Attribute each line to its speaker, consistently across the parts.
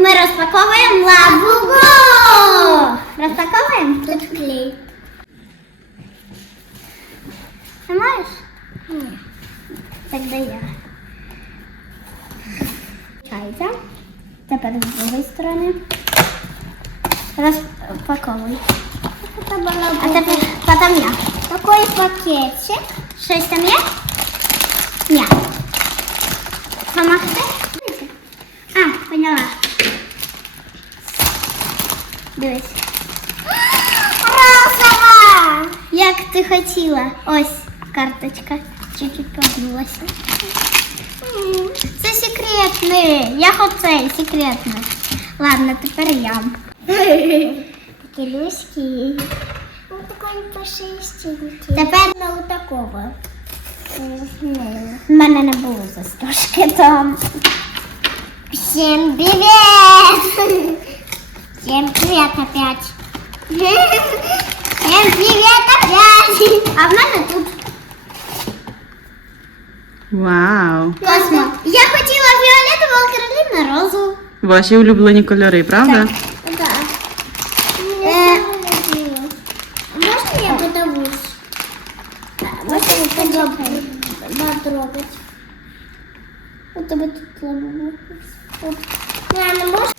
Speaker 1: Ми розпаковуємо лабубу. Розпаковуємо? Тут клей. Ти маєш? Ні. Тогда я. Чайця. Тепер з другої сторони. Розпаковуй. А тепер потім я. Такий пакетик. Щось там є? Ні. Помогти? А, поняла. Дивись. Розова! Як ти хотіла. Ось карточка. Чуть-чуть погнулася. Це секретне. Я хочу секретне. Ладно, тепер я. Кілюшки. Ось такий пушистенький. Тепер на отакого. У мене не було застежки там. Всем привет! Всем привет опять! Всем привет опять! А в мене тут.
Speaker 2: Вау!
Speaker 1: Класно. Я хотіла фіолетову, а Кароліна розову.
Speaker 2: Ваші улюблені кольори, правда?
Speaker 1: Так. Можна я подивлюсь? Можна я потрогать? У тебе тут лабубу. Не можна?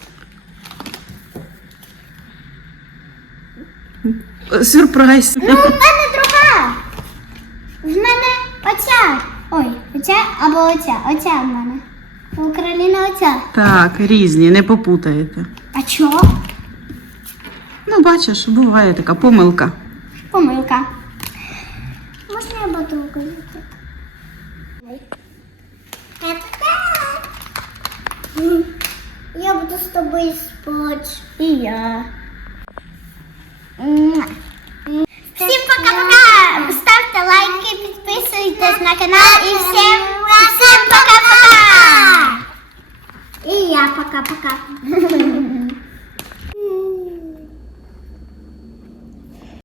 Speaker 2: Сюрприз!
Speaker 1: Ну, в мене друга. В мене оця. Ой, оця або оця. Оця в мене. У Кароліни оця.
Speaker 2: Так, різні, не попутаєте.
Speaker 1: А чого?
Speaker 2: Ну, бачиш, буває така помилка.
Speaker 1: Помилка. Можна я буду казати? Я буду з тобою спати. І я. Всім пока-пока! Ставте лайки, підписуйтесь на канал і всім пока-пока! І я пока-пока.